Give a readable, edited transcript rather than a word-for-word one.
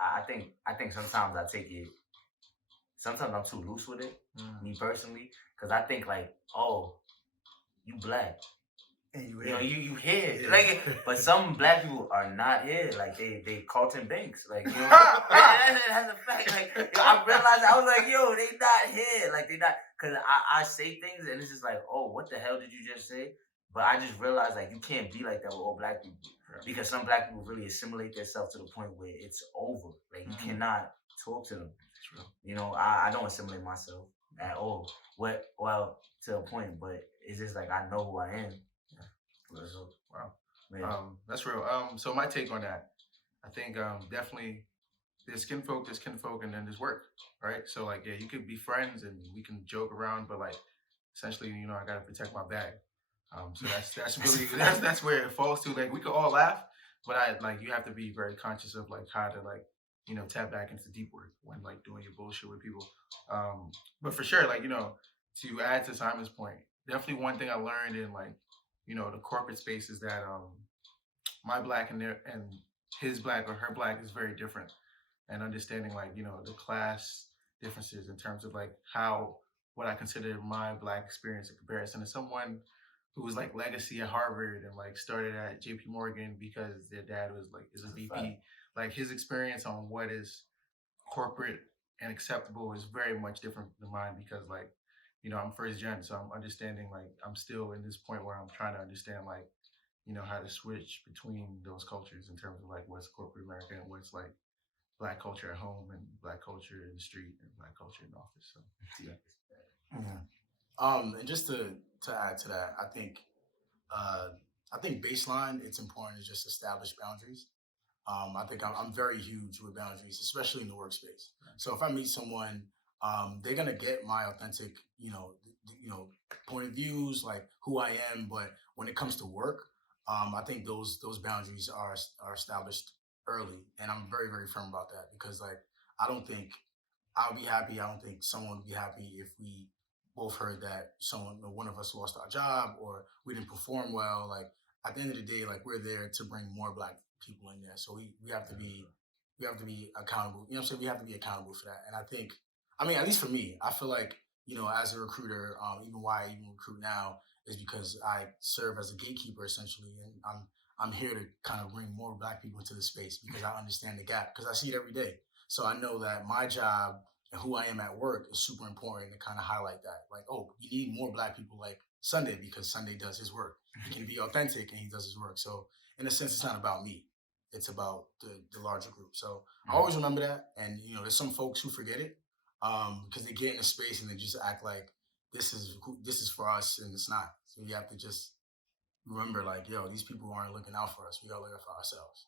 I think sometimes I take it. Sometimes I'm too loose with it, me personally, because I think like, oh, you black. And you You know, here. you here. Yeah. Like, but some black people are not here. Like they Carlton Banks. Like, you know, that's a fact. Like, yo, I realized I was like, yo, they not here. Like they not, cause I say things and it's just like, oh, what the hell did you just say? But I just realized like you can't be like that with all black people because some black people really assimilate themselves to the point where it's over. Like you cannot talk to them. True. You know, I don't assimilate myself at all. Well, to a point, but it's just like I know who I am. So, Wow. yeah. That's real. So my take on that, I think definitely there's kinfolk, and then there's work, right? So like, yeah, you could be friends and we can joke around, but like, essentially, I gotta protect my bag. So that's really that's where it falls to. Like, we could all laugh, but you have to be very conscious of like how to like tap back into deep work when like doing your bullshit with people. But for sure, like to add to Simon's point, definitely one thing I learned in like the corporate space is that my black and his black or her black is very different, and understanding like the class differences in terms of like how what I consider my black experience in comparison to someone who was like legacy at Harvard and like started at JP Morgan because their dad was like is a VP. Like his experience on what is corporate and acceptable is very much different than mine because like I'm first gen, so I'm understanding like I'm still in this point where I'm trying to understand like how to switch between those cultures in terms of like what's corporate America and what's like black culture at home and black culture in the street and black culture in the office. So yeah. Yeah. And just to add to that, uh, I think baseline it's important to just establish boundaries. I think I'm very huge with boundaries, especially in the workspace. So if I meet someone, they're gonna get my authentic, point of views, like who I am. But when it comes to work, I think those boundaries are established early, and I'm very very firm about that because like I don't think I'll be happy. I don't think someone would be happy if we both heard that one of us lost our job or we didn't perform well. Like at the end of the day, like we're there to bring more black people in there. So we have to be accountable. You know what I'm saying? We have to be accountable for that. And I think, I mean, at least for me, I feel like, as a recruiter, even why I even recruit now is because I serve as a gatekeeper essentially. And I'm here to kind of bring more black people into the space because I understand the gap because I see it every day. So I know that my job and who I am at work is super important to kind of highlight that. Like, oh, you need more black people like Sunday because Sunday does his work. He can be authentic and he does his work. So in a sense, it's not about me. It's about the larger group. So I always remember that. And there's some folks who forget it because they get in a space and they just act like this is for us and it's not. So you have to just remember like, yo, these people aren't looking out for us. We gotta look out for ourselves.